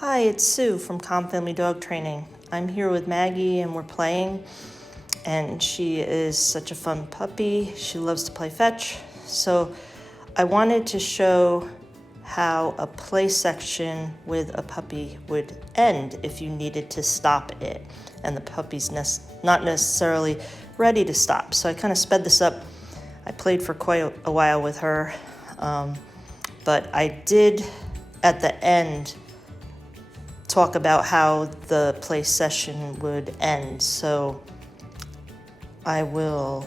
Hi, it's Sue from Calm Family Dog Training. I'm here with Maggie and we're playing, and she is such a fun puppy. She loves to play fetch. So I wanted to show how a play section with a puppy would end if you needed to stop it and the puppy's not necessarily ready to stop. So I kind of sped this up. I played for quite a while with her, but I did at the end talk about how the play session would end. So I will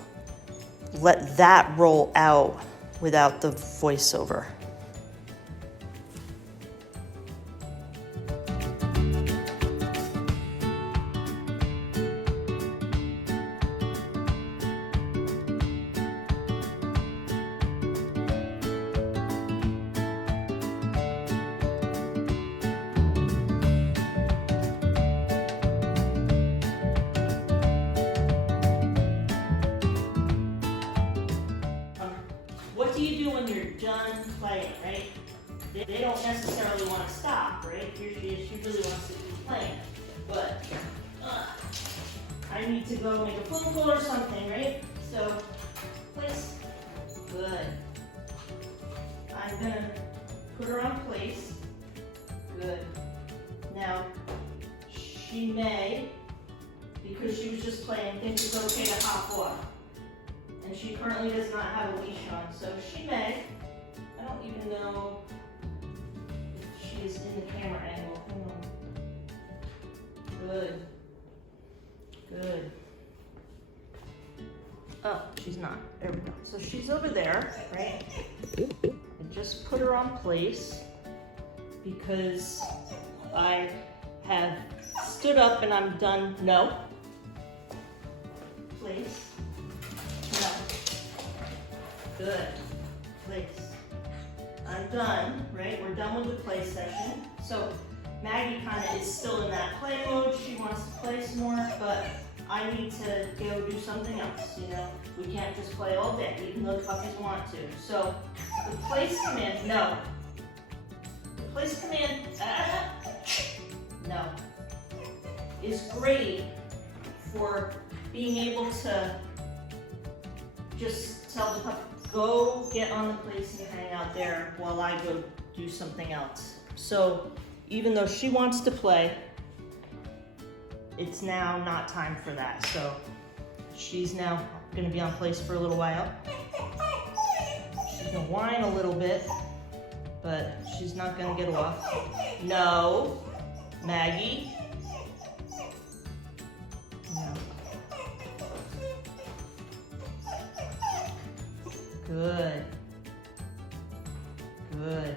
let that roll out without the voiceover. What do you do when you're done playing, right? They don't necessarily want to stop, right? Here she is, she really wants to keep playing. But I need to go make a phone call or something, right? So, place. Good. I'm gonna put her on place. Good. Now, she may, because she was just playing, think it's okay to hop off. And she currently does not have a leash on, so she may. I don't even know if she is in the camera angle. Hang on. Good. Good. Oh, she's not. There we go. So she's over there, right? I just put her on place because I have stood up and I'm done. No. Place. No. Good. Place. I'm done, right? We're done with the play session. So Maggie kind of is still in that play mode. She wants to play some more, but I need to go do something else, you know? We can't just play all day, even though puppies want to. So the place command, no. The place command, no, is great for being able to just tell the puppy, go get on the place and hang out there while I go do something else. So even though she wants to play, it's now not time for that. So she's now gonna be on place for a little while. She's gonna whine a little bit, but she's not gonna get off. No, Maggie. No. Good. Good.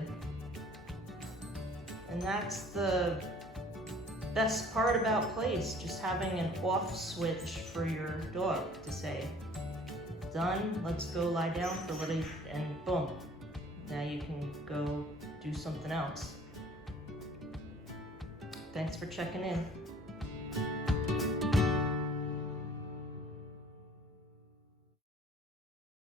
And that's the best part about place, just having an off switch for your dog to say, done, let's go lie down for a little, and boom. Now you can go do something else. Thanks for checking in.